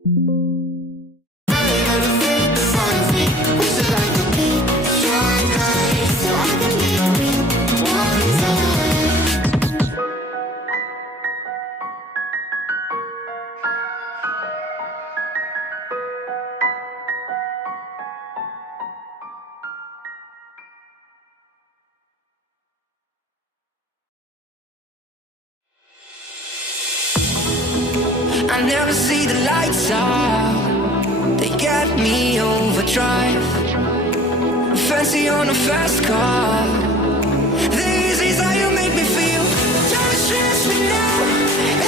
I never see the lights out, they get me overdrive. Fancy on a fast car, this is how you make me feel. Don't stress me now,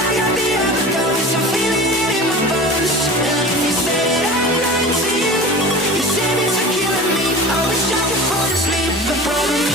I got the overdose, I'm feeling it in my bones. And if you say that I'm lying to you, you say it's a killing me. I wish I could fall asleep, the problem is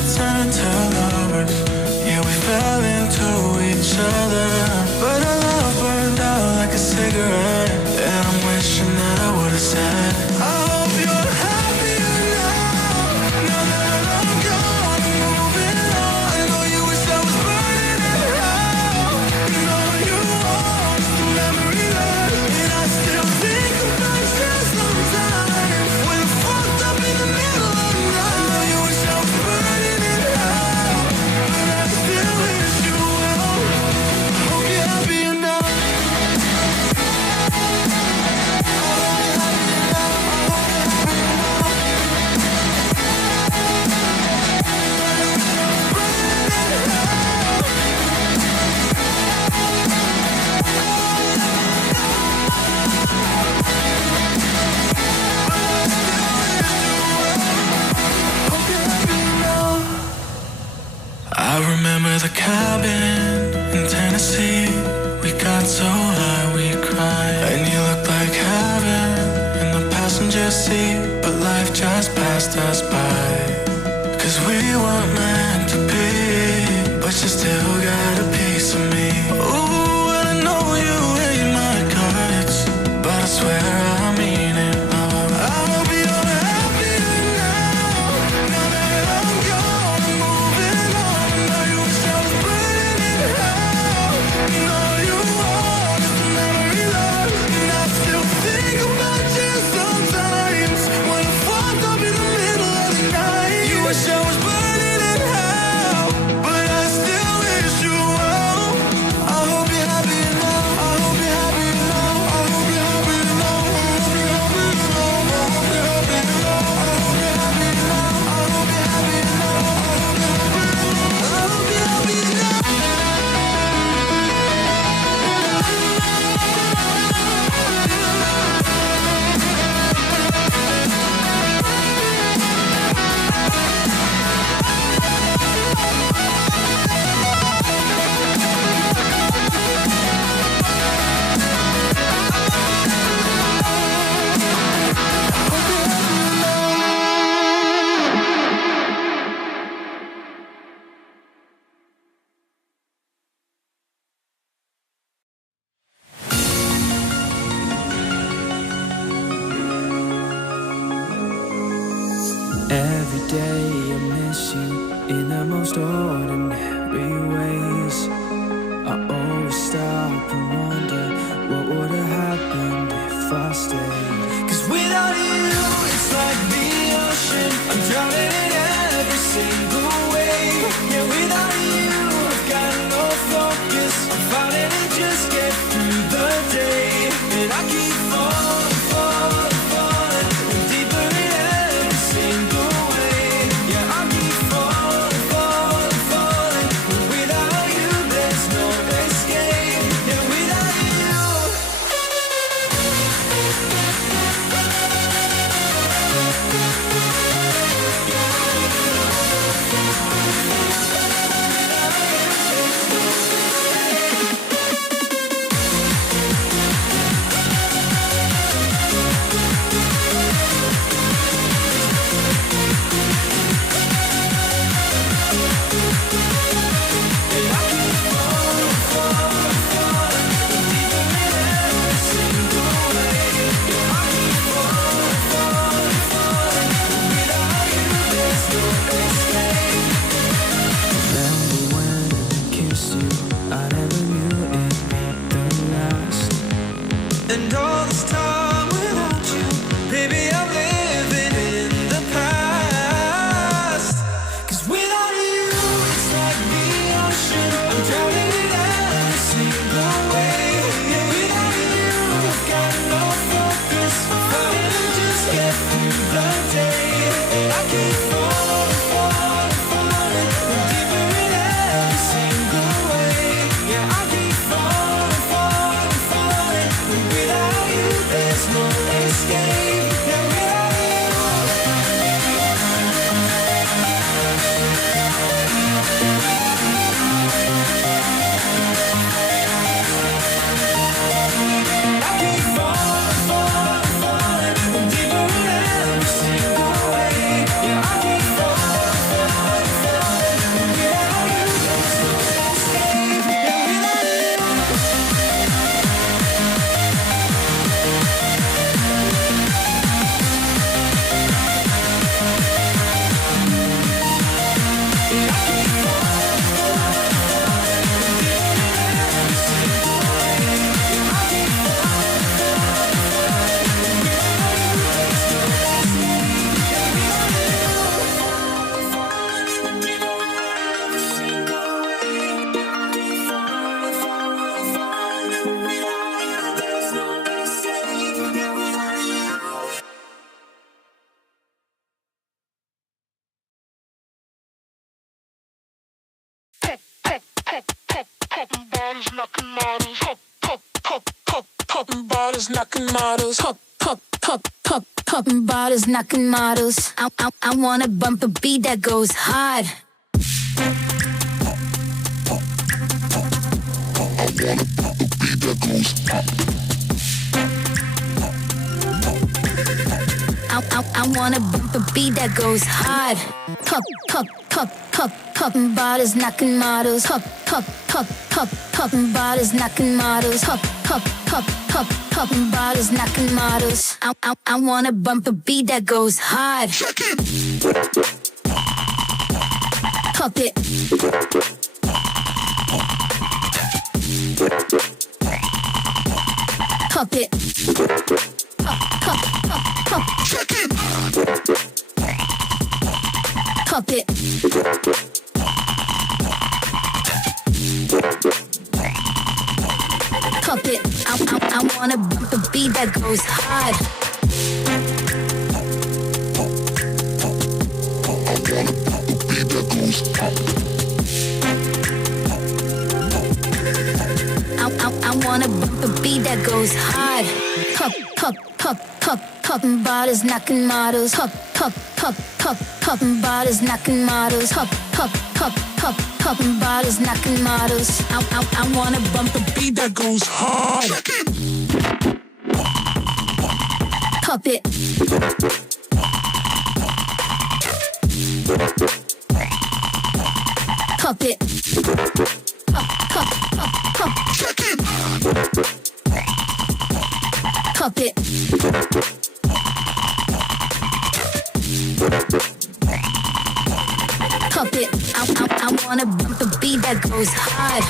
not turned to lovers. Yeah, we fell into each other, but our love burned out like a cigarette. And I'm wishing that I would've said, I hope you're happier now. Now that I'm gone and moving on. I know you wish I was burning in hell. No, you are just a memory left. And I still think about you sometimes when I'm fucked up in the middle of the night. I know you wish I was burning in hell, but I still wish you well. Hope you're happier now. I remember the cabin in Tennessee. We got so high we cried, and you looked like heaven in the passenger seat. But life just passed us by, 'cause we weren't meant to be. But you still got a piece of me. Ooh, and I know you hate my guts, but I swear I mean it. I hope you're happier now. Now that I'm gone and moving on. I know you wish I was burning in hell. No, you are just a memory left. And I still think about you sometimes when I'm fucked up in the middle of the night. You wish I was burning in hell, but I still wish you well. I hope you're happy now. I hope you're happy now. I hope you're happy now. I hope you're happy now. I hope you're happy now. I hope you're happy now. I hope you're happy now. I hope you're happy now. I hope you're happy now. Every day I miss you in the most ordinary ways. I always stop and wonder what would have happened if I stayed. 'Cause without you, it's like the ocean. I'm drowning in every single wave. Yeah, without you, I've got no focus. I'm fighting to just get through the day. And I keep falling, falling, falling, deeper in every single way. Yeah, I keep falling, falling, falling. Without you, there's no escape. Yeah, without you. And all this time without you, baby, I'm living in the past. 'Cause without you, it's like the ocean. I'm drowning in every single way. Yeah, without you, I've got no focus. I'm fighting to just get through the day. And I keep falling, falling, falling, deeper in every single way. Yeah, I keep falling, falling, falling. Without you, knocking models. Popping bottles, knocking models. Popping bottles, knocking models. I wanna bump a beat that goes hard. I wanna bump a beat that goes hard. Popping bottles, knocking models. Popping bottles, knocking models. Popping bottles, knocking models. I wanna bump a beat that goes hard. Pop it. Pop it. Pop. Pop it. Pop it. I wanna bump a beat that goes hard. I wanna bump a beat that goes hard. Popping bottles, knocking models. Popping bottles, knocking models. Popping bottles, knocking models. I wanna bump a beat that goes hard. Pop it. Pop it. Pop. Pop it. Pop it. I wanna bump a beat that goes hard.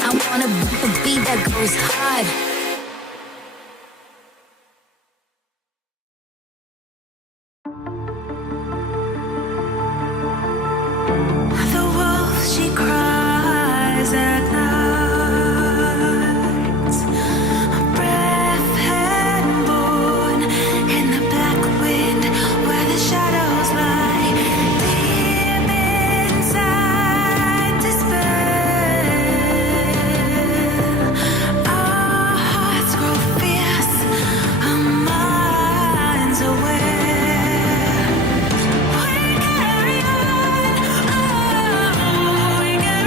I wanna bump a beat that goes hard. The wolf, she cries at night. A breath had born in the black wind where the shadows lie. Deep inside despair, our hearts grow fierce, our minds aware. We carry on, oh, we carry on.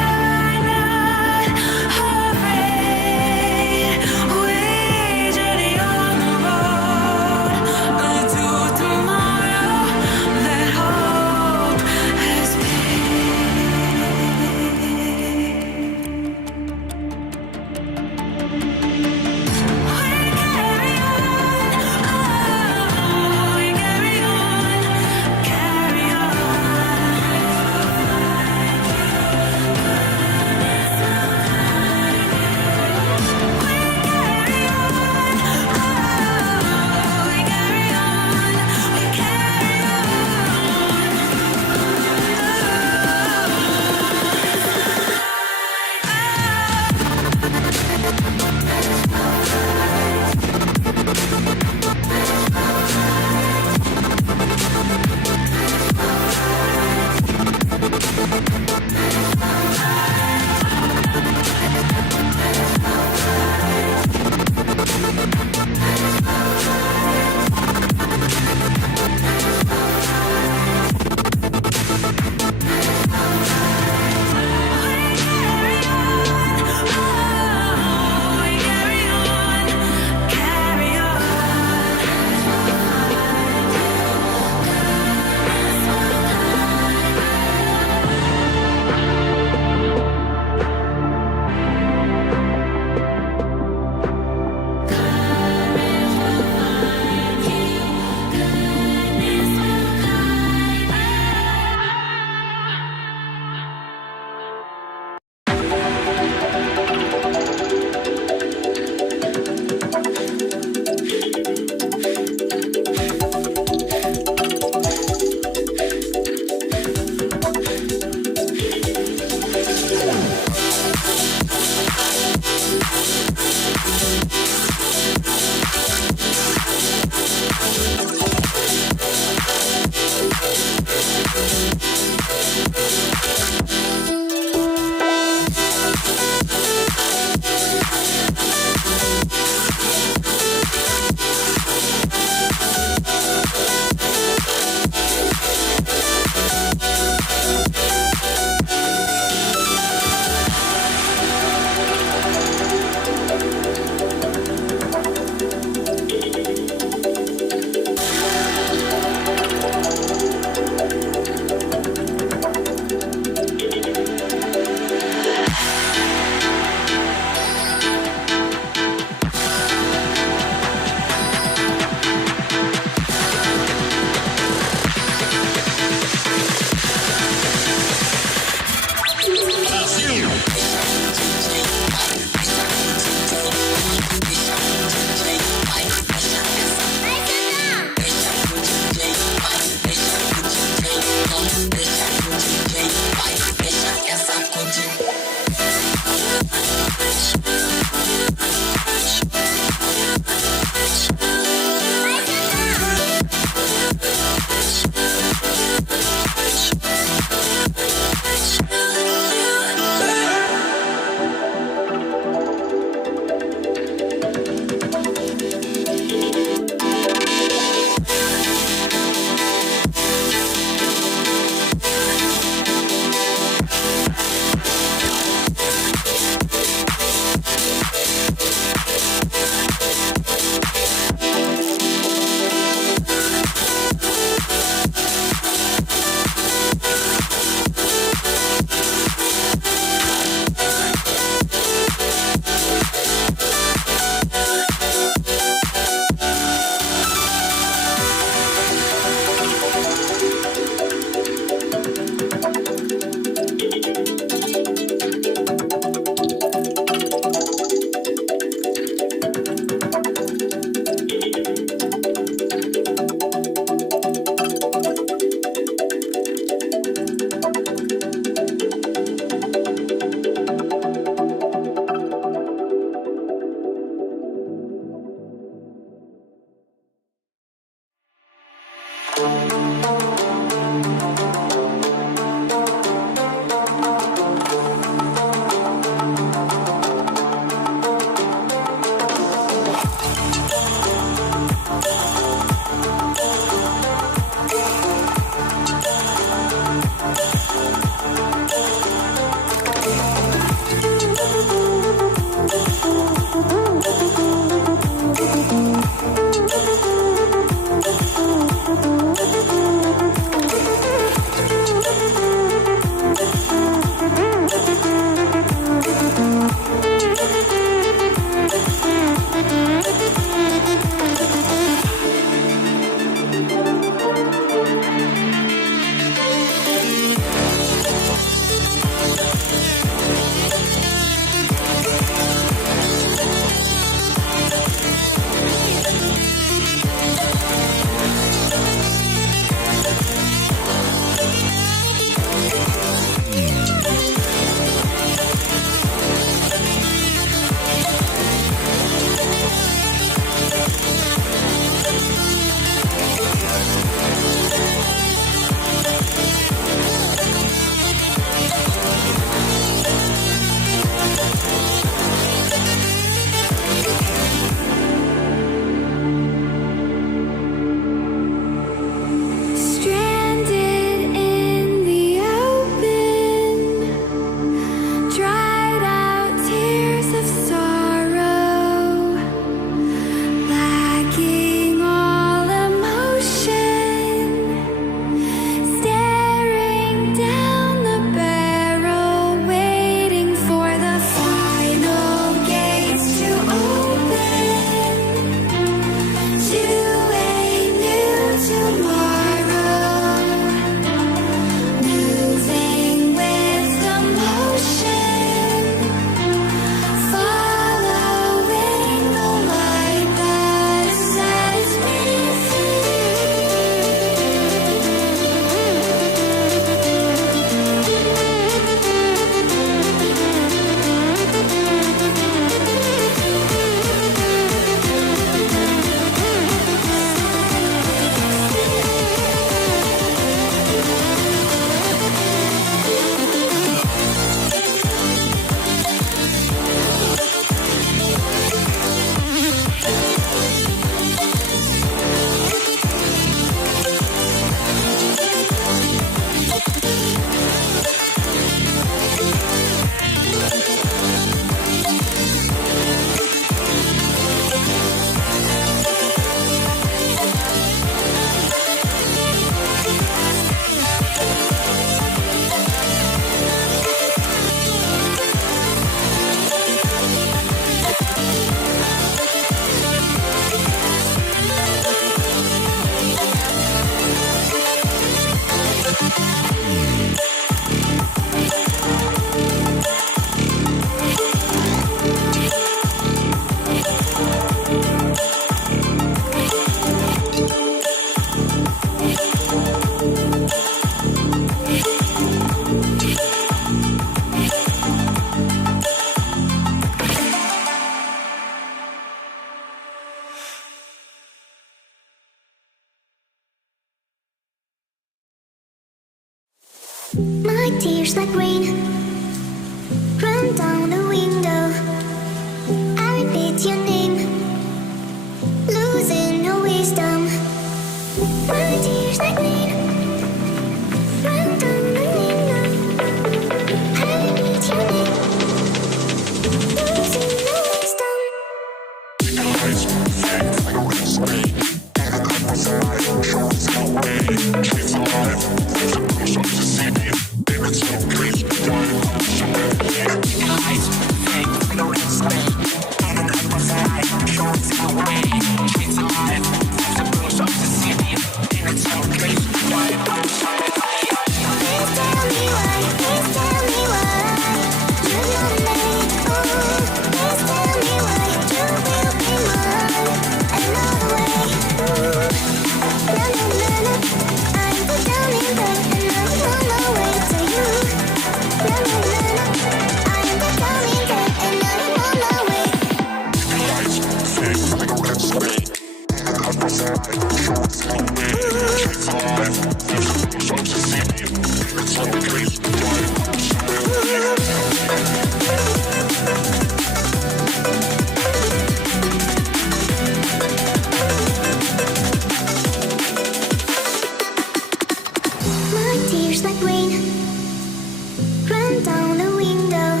run down the window.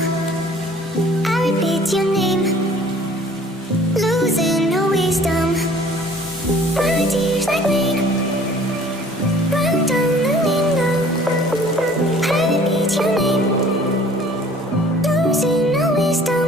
I repeat your name, losing no wisdom. My tears like rain, run down the window. I repeat your name, losing no wisdom.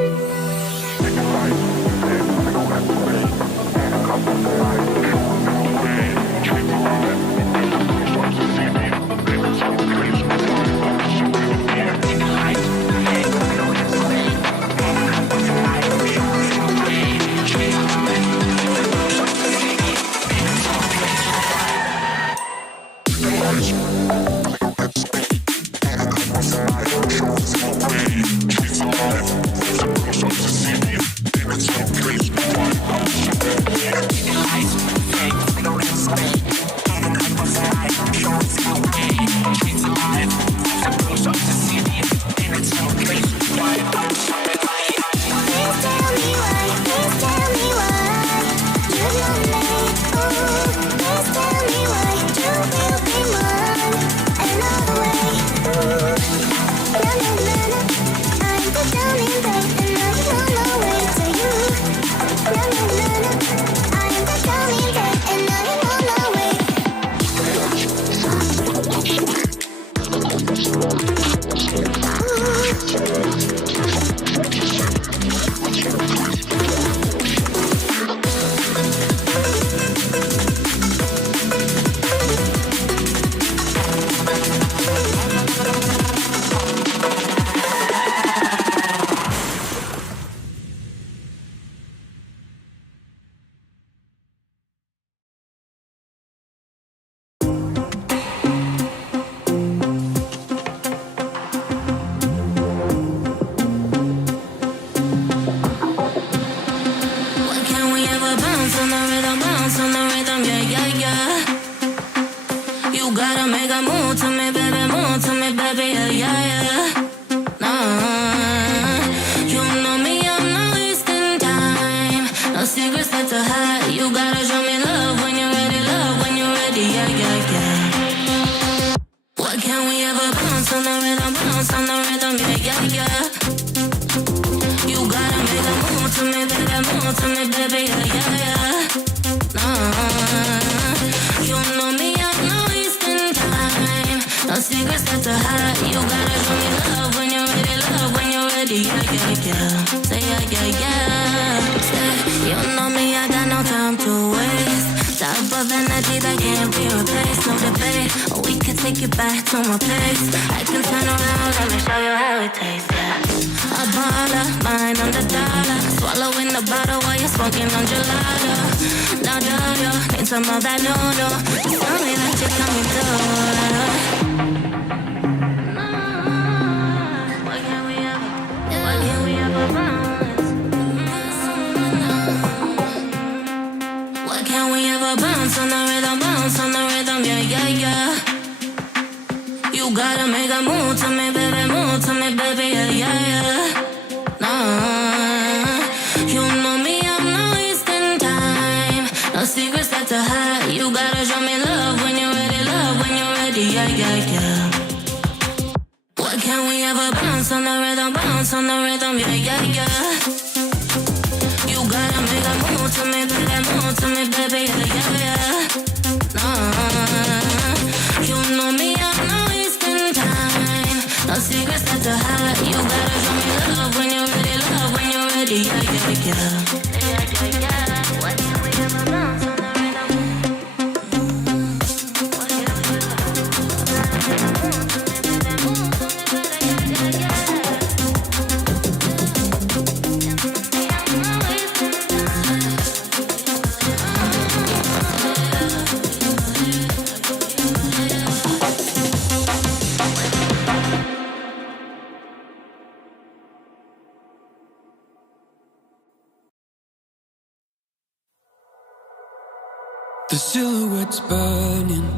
The silhouette's burning,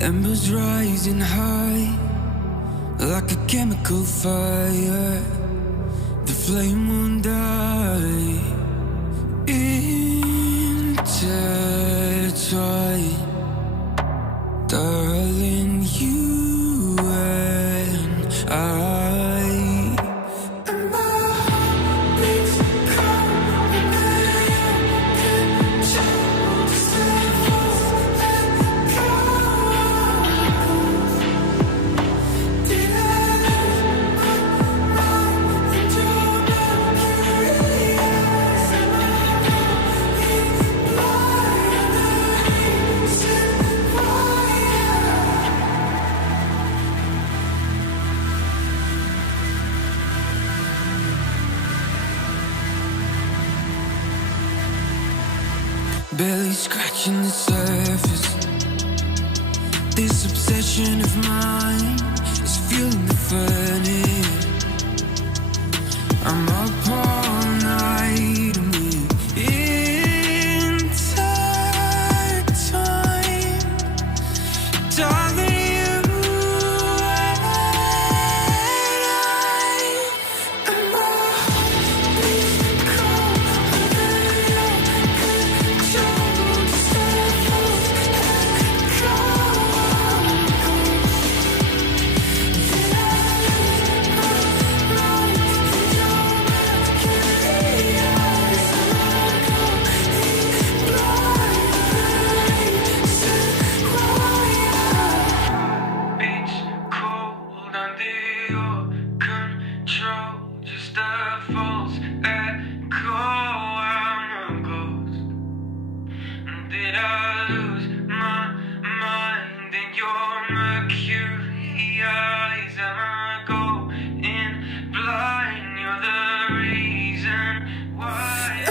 embers rising high, like a chemical fire. The flame won't die. Intertwined, darling, you and barely scratching the surface. This obsession of mine is fueling the furnace. I'm up all night and we're intertwined. Darling, you and I are more cold under your control. Just levels and Beach cold under your control. Just a false echo. I'm a ghost. Did I lose my mind in your mercury eyes? Am I going blind? You're the reason why.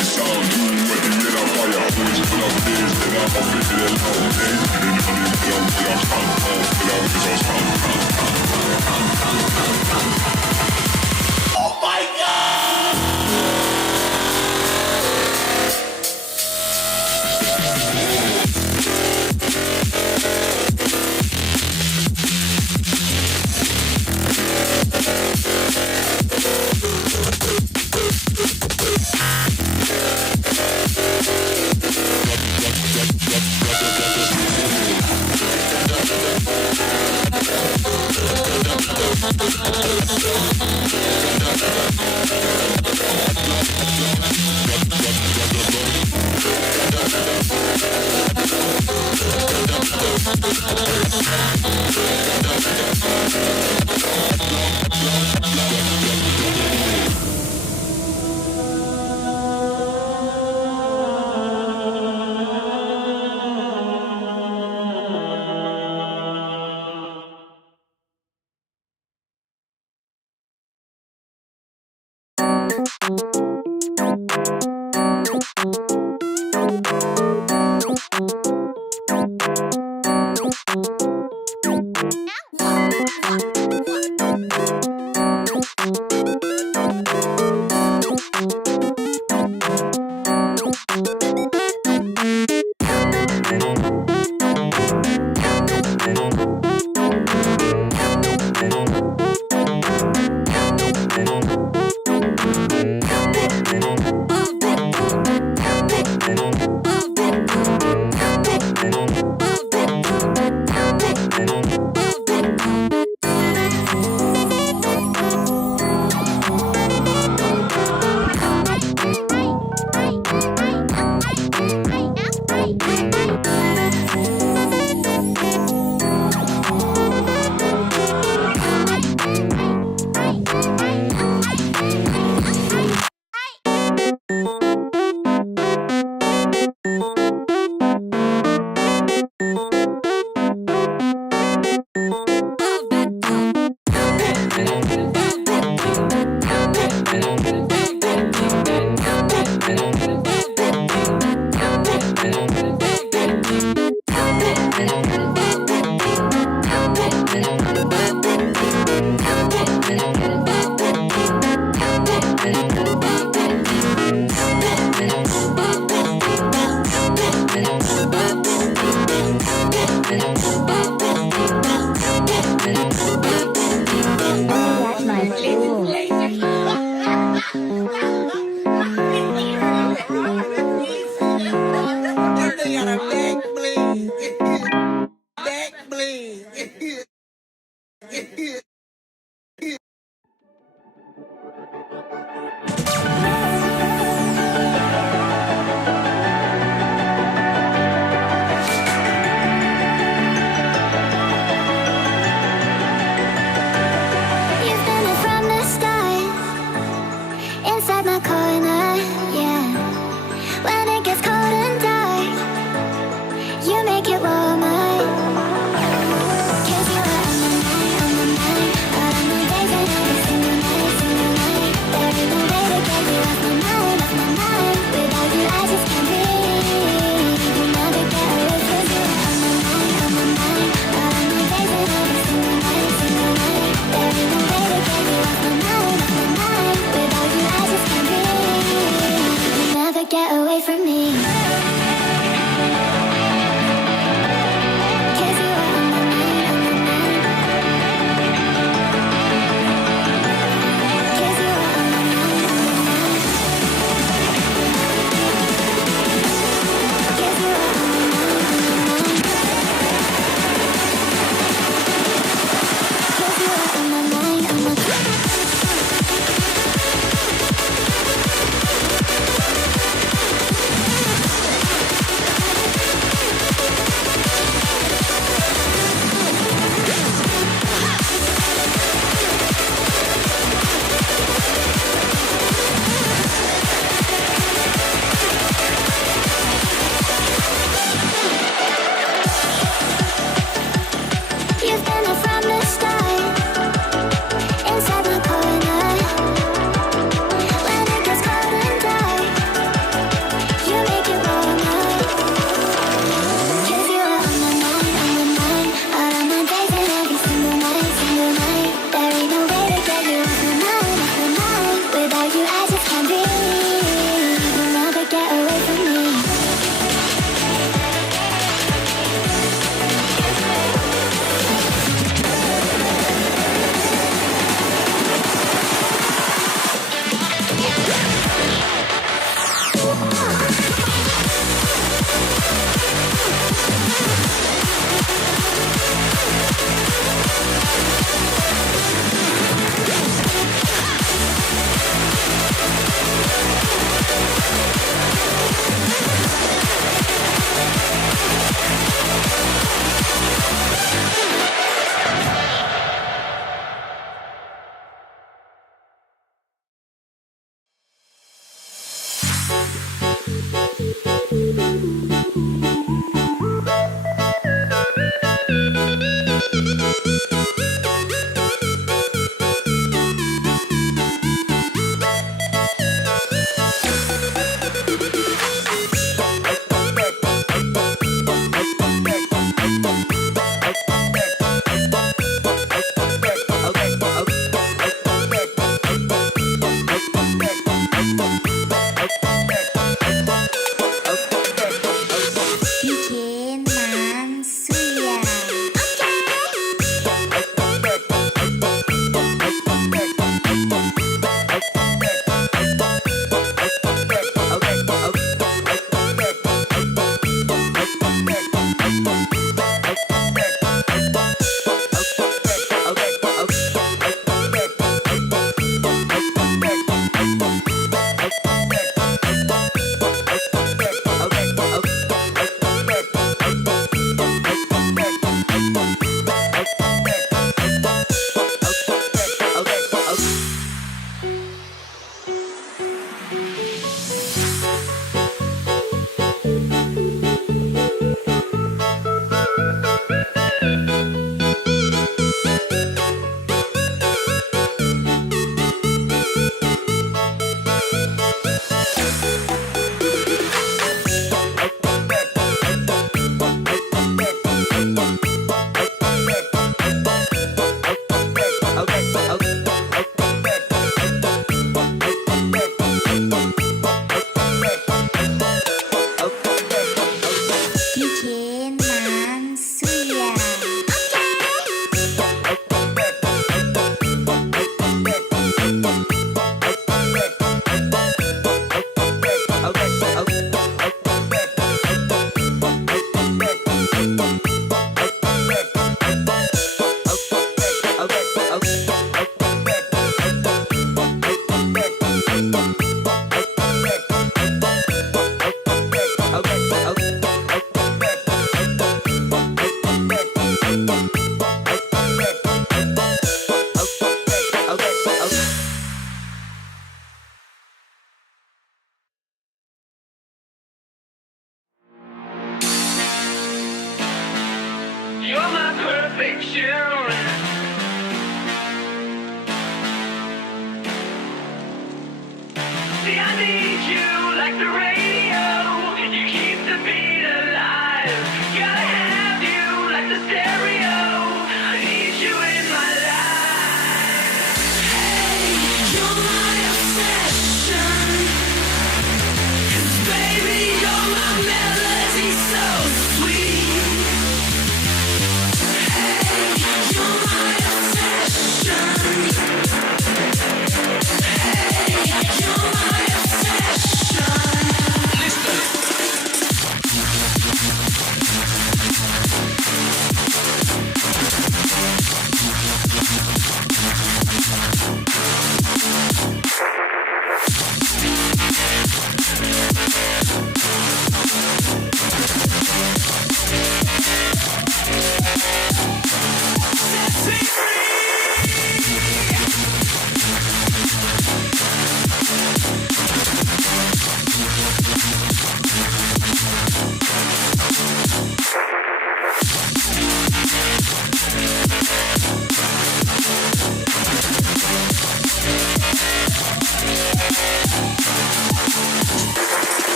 Sound, with the inner fire, who's full of days, then I'm a bit of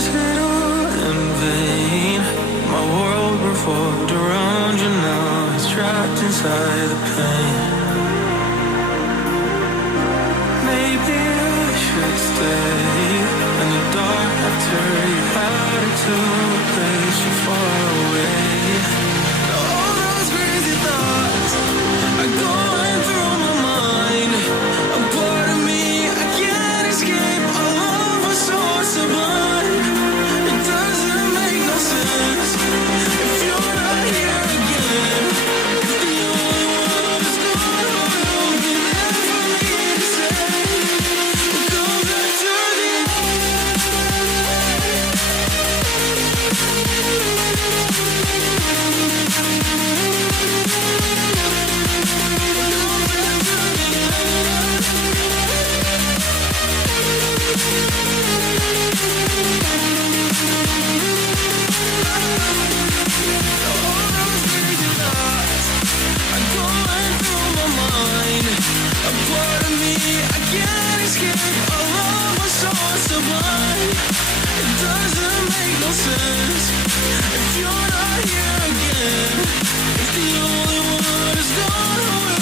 is it all in vain? My world revolved around you, now it's trapped inside the pain. Maybe I should stay in the dark after you had it to a place so far away. All those crazy thoughts are going through my mind. A part of me I can't escape. Our love was so sublime. It doesn't make no sense if you're not here again. If the only one is gone,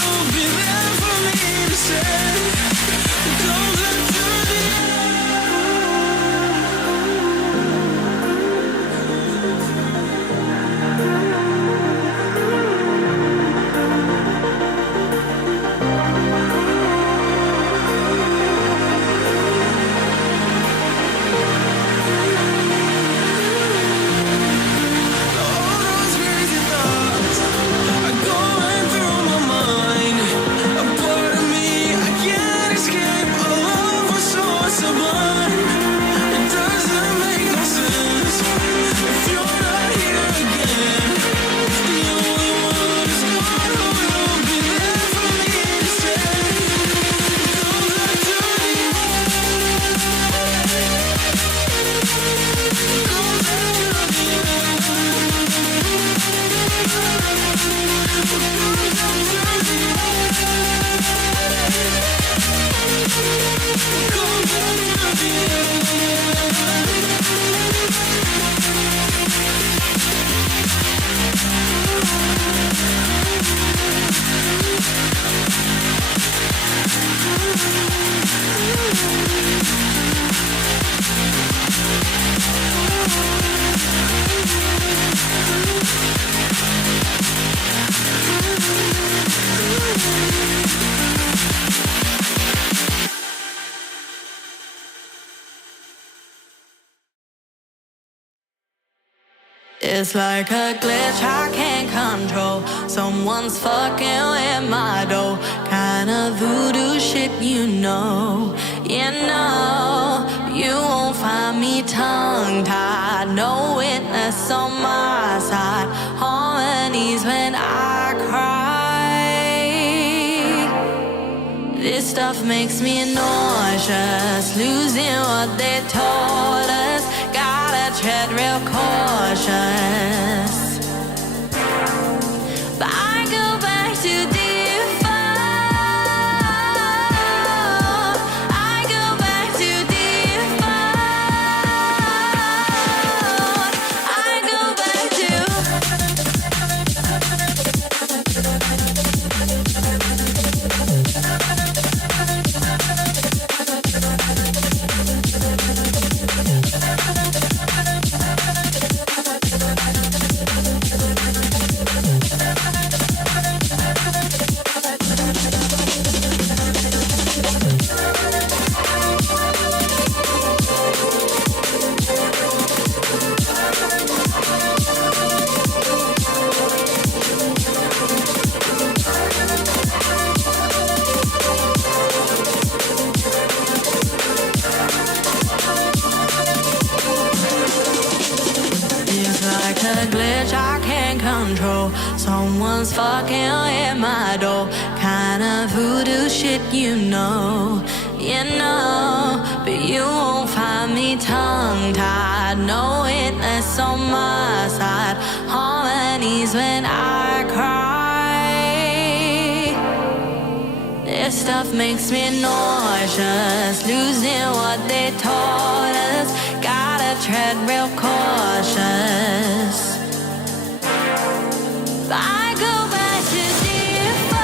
will be there for me to say. We'll go back to the It's like a glitch I can't control. Someone's fucking with my dough. Kinda voodoo shit, you know. You know, you won't find me tongue-tied. No witness on my side. Harmonies when I cry. This stuff makes me nauseous. Losing what they told us. Gotta tread real cautious. But I go back to default. I go back to default. I go back to someone's fucking with my dough. Kinda voodoo shit, you know. You know, but you won't find me tongue-tied. No witness on my side. Harmonies when I cry. This stuff makes me nauseous, losing what they taught us. Gotta tread real cautious. I go back to default.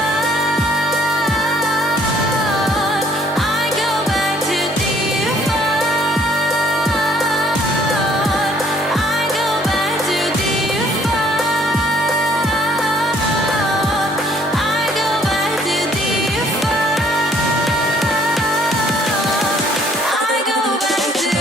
I go back to default. I go back to default. I go back to default. I go back to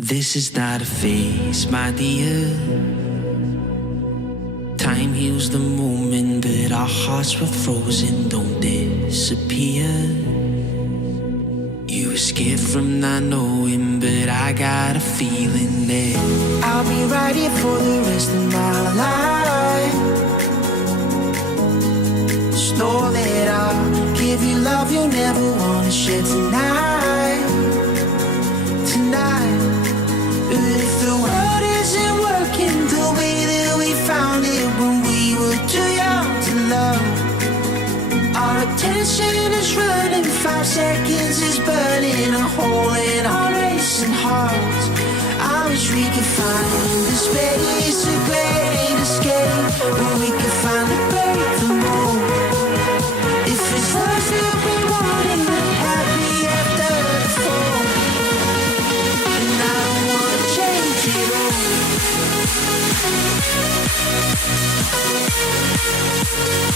This is not a phase, my dear. Time heals the moment, but our hearts were frozen, don't disappear. You escaped from not knowing, but I got a feeling that I'll be right here for the rest of my life. Just know that I'll give you love you'll never wanna share tonight. Tonight. If the world isn't working the way that we found it when we were too young to love, our attention is running, 5 seconds is burning a hole in our racing hearts. I wish we could find the space, a great escape, where we could finally break the mold. If it's love that we wanted, we're happy after the fall. And I don't wanna change it all.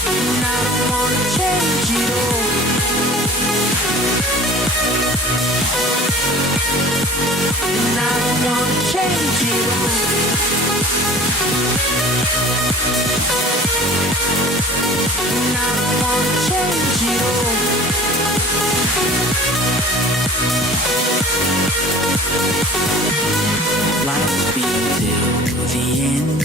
And I don't wanna change it all. And I don't wanna change it all. And I don't wanna change it all. Life's been till the end.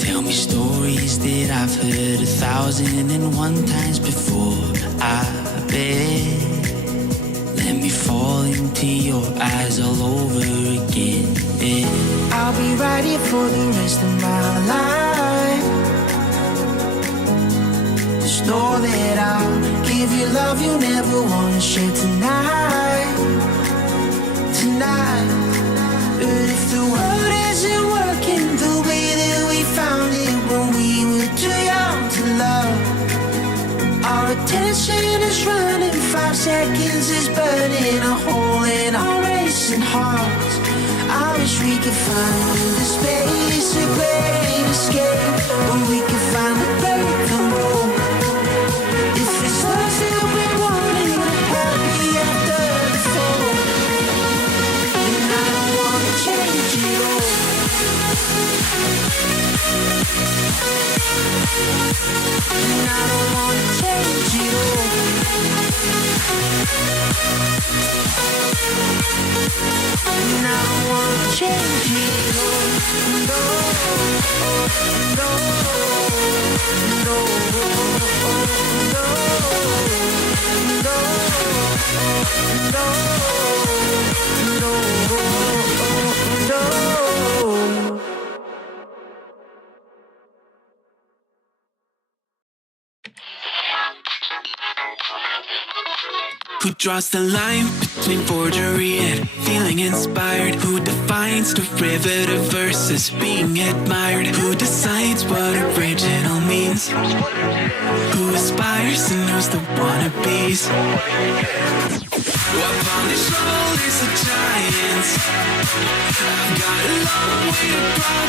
Tell me stories that I've heard 1,001 times before. I bet. Let me fall into your eyes all over again. I'll be right here for the rest of my life. Just know that I'll give you love you'll never wanna share tonight. Tonight. But if the world isn't working the way that we found it when we were too young to love, our attention is running, 5 seconds is burning a hole in our racing hearts. I wish we could find the space, a great escape, where we could finally break the mold. If it's love that we wanted, we're happy after the fall. And I don't wanna change it all. And I don't wanna change it all. And I don't wanna change it all. No, no, no, no, no, no. Who draws the line between forgery and feeling inspired? Who defines derivative versus being admired? Who decides what original means? Who aspires and who's the wannabes? Upon the shoulders of giants, I've got a long way to drop.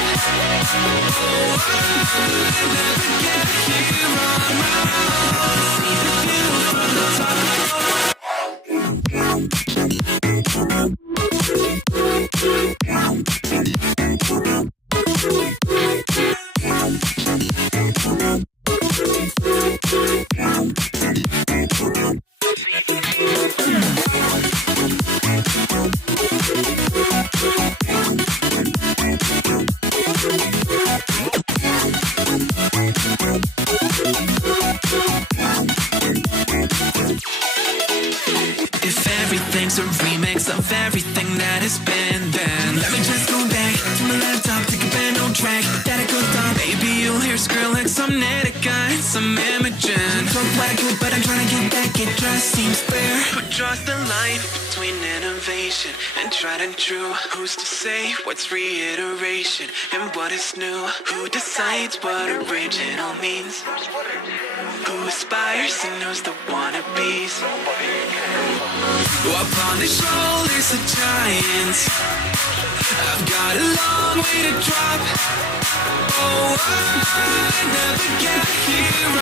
Oh, I never get here on my own. See the view from the top of If everything's a remix of everything that has been, then let me just go back to my laptop, take a band on track that it goes down. Maybe you'll hear Skrillex, some Netica, and some Imogen. Talk what I could, but I'm trying to get back. It just seems fair. But draws the line between innovation and tried and true. Who's to say what's reiteration and what is new? Who decides what original means? Who aspires and who's the wannabes? Upon the shoulders of giants, I've got a long way to drop. Oh, I never get here